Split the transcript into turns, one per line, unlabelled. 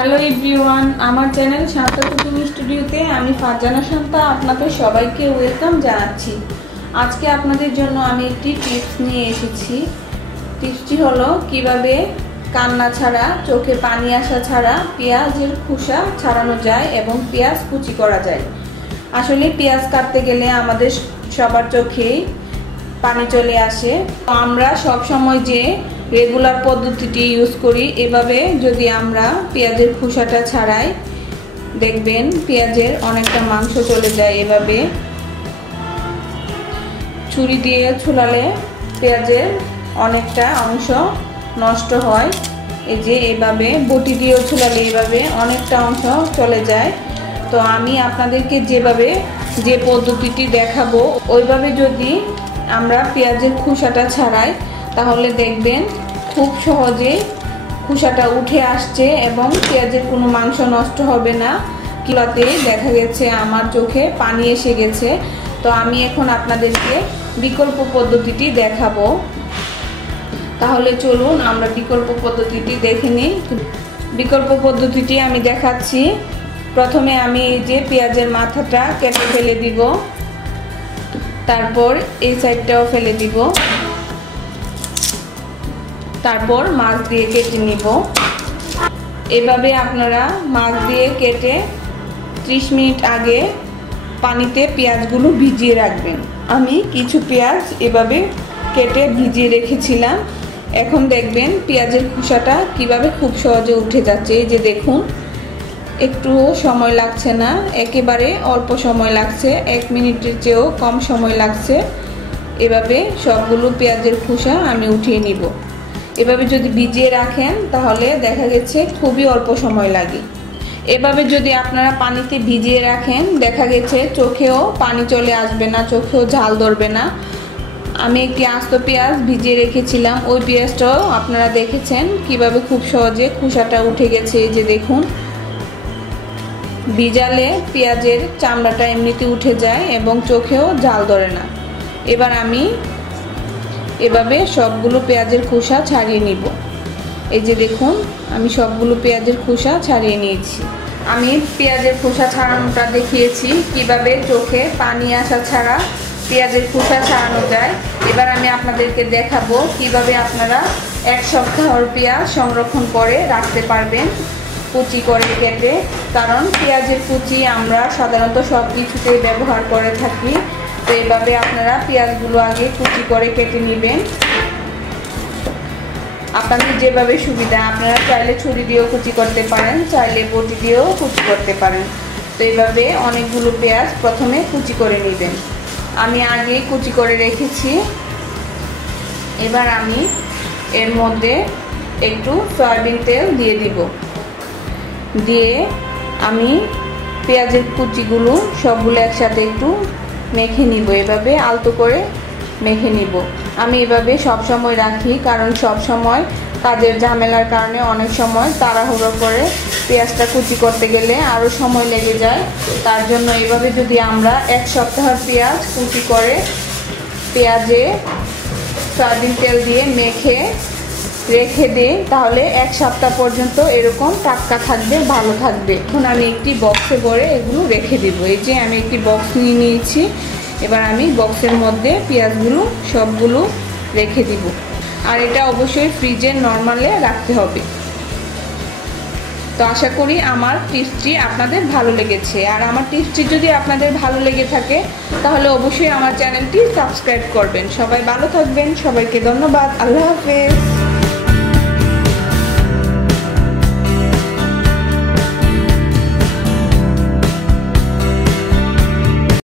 Hello everyone আমার channel Shanta cooking স্টুডিওতে আমি ফারজানা শান্তা আপনাদের সবাইকে ওয়েলকাম জানাচ্ছি। আজকে আপনাদের জন্য আমি একটি টিপস নিয়ে এসেছি। টিপসটি হলো কীভাবে কান্না ছাড়া, চোখে পানি আসা ছাড়া পেঁয়াজের খোসা ছাড়ানো যায় এবং পেঁয়াজ কুচি করা যায়। আসলে পেঁয়াজ কাটতে গেলে আমাদের সবার চোখেই পানি চলে আসে। তো আমরা সব সময় যে রেগুলার পদ্ধতিটি ইউজ করি। এভাবে যদি আমরা পেঁয়াজের খোসাটা ছাড়াই, দেখবেন পেঁয়াজের অনেকটা মাংস চলে যায় এভাবে। ছুরি দিয়ে ছুলালে পেঁয়াজের অনেকটা অংশ নষ্ট হয়। এই যে এভাবে বটি দিয়েও ছুলালে এভাবে অনেকটা অংশ চলে যায়। তো আমি আপনাদেরকে যেভাবে যে পদ্ধতিটি দেখাবো, ওইভাবে যদি আমরা পেঁয়াজের খোসাটা ছাড়াই তাহলে দেখবেন খুব সহজে খোসাটা উঠে আসছে এবং পেঁয়াজের কোনো মাংস নষ্ট হবে না। কিলাতে দেখা গেছে আমার চোখে পানি এসে গেছে। তো আমি এখন আপনাদেরকে বিকল্প পদ্ধতিটি দেখাবো। তাহলে চলুন আমরা বিকল্প পদ্ধতিটি দেখে নিই। বিকল্প পদ্ধতিটি আমি দেখাচ্ছি। প্রথমে আমি এই যে পেঁয়াজের মাথাটা কেটে ফেলে দিব। তারপর এই সাইডটাও ফেলে দিব। তারপর মাছ দিয়ে কেটে নিব। এভাবে আপনারা মাছ দিয়ে কেটে 30 মিনিট আগে পানিতে পেঁয়াজগুলো ভিজিয়ে রাখবেন। আমি কিছু পেঁয়াজ এভাবে কেটে ভিজিয়ে রেখেছিলাম। এখন দেখবেন পেঁয়াজের খোসাটা কীভাবে খুব সহজে উঠে যাচ্ছে। এই যে দেখুন, একটু সময় লাগছে না, একেবারে অল্প সময় লাগছে, এক মিনিটের চেয়েও কম সময় লাগছে। এভাবে সবগুলো পেঁয়াজের খোসা আমি উঠিয়ে নিব। এভাবে যদি ভিজিয়ে রাখেন, তাহলে দেখা গেছে খুবই অল্প সময় লাগে। এভাবে যদি আপনারা পানিতে ভিজিয়ে রাখেন, দেখা গেছে চোখেও পানি চলে আসবে না, চোখেও ঝাল ধরবে না। আমি একটি আস্ত পেঁয়াজ ভিজিয়ে রেখেছিলাম। ওই পেঁয়াজটাও আপনারা দেখেছেন কীভাবে খুব সহজে খোসাটা উঠে গেছে, এই যে দেখুন। ভিজালে পেঁয়াজের চামড়াটা এমনিতে উঠে যায় এবং চোখেও ঝাল ধরে না। এবার আমি এভাবে সবগুলো পেঁয়াজের খোসা ছাড়িয়ে নিব। এই যে দেখুন, আমি সবগুলো পেঁয়াজের খোসা ছাড়িয়ে নিয়েছি। আমি পেঁয়াজের খোসা ছাড়ানোটা দেখিয়েছি, কীভাবে চোখে পানি আসা ছাড়া পেঁয়াজের খোসা ছাড়ানো যায়। এবার আমি আপনাদেরকে দেখাবো কীভাবে আপনারা এক সপ্তাহর পেঁয়াজ সংরক্ষণ করে রাখতে পারবেন কুচি করে কেটে। কারণ পেঁয়াজের কুচি আমরা সাধারণত সব কিছুতেই ব্যবহার করে থাকি। তো এইভাবে আপনারা পেঁয়াজগুলো আগে কুচি করে কেটে নেবেন। আপনাদের যেভাবে সুবিধা, আপনারা চাইলে ছুরি দিয়েও কুচি করতে পারেন, চাইলে বটি দিয়েও কুচি করতে পারেন। তো এইভাবে অনেকগুলো পেঁয়াজ প্রথমে কুচি করে নেবেন। আমি আগে কুচি করে রেখেছি। এবার আমি এর মধ্যে একটু সয়াবিন তেল দিয়ে দিব। দিয়ে আমি পেঁয়াজের কুচিগুলো সবগুলো একসাথে একটু মেখে নিব, এভাবে আলতো করে মেখে নিব। আমি এভাবে সব সময় রাখি, কারণ সব সময় কাজের ঝামেলার কারণে অনেক সময় তাড়াহুড়ো করে পেঁয়াজটা কুচি করতে গেলে আরও সময় লেগে যায়। তার জন্য এভাবে যদি আমরা এক সপ্তাহের পেঁয়াজ কুচি করে পেঁয়াজে সয়াবিন তেল দিয়ে মেখে রেখে দিই, তাহলে এক সপ্তাহ পর্যন্ত এরকম টাটকা থাকবে, ভালো থাকবে। এখন আমি একটি বক্সে ভরে এগুলো রেখে দেবো। এই যে আমি একটি বক্স নিয়ে নিয়েছি, এবার আমি বক্সের মধ্যে পেঁয়াজগুলো সবগুলো রেখে দিব। আর এটা অবশ্যই ফ্রিজের নর্মালে রাখতে হবে। তো আশা করি আমার টিপসটি আপনাদের ভালো লেগেছে। আর আমার টিপসটি যদি আপনাদের ভালো লেগে থাকে, তাহলে অবশ্যই আমার চ্যানেলটি সাবস্ক্রাইব করবেন। সবাই ভালো থাকবেন, সবাইকে ধন্যবাদ। আল্লাহ হাফেজ।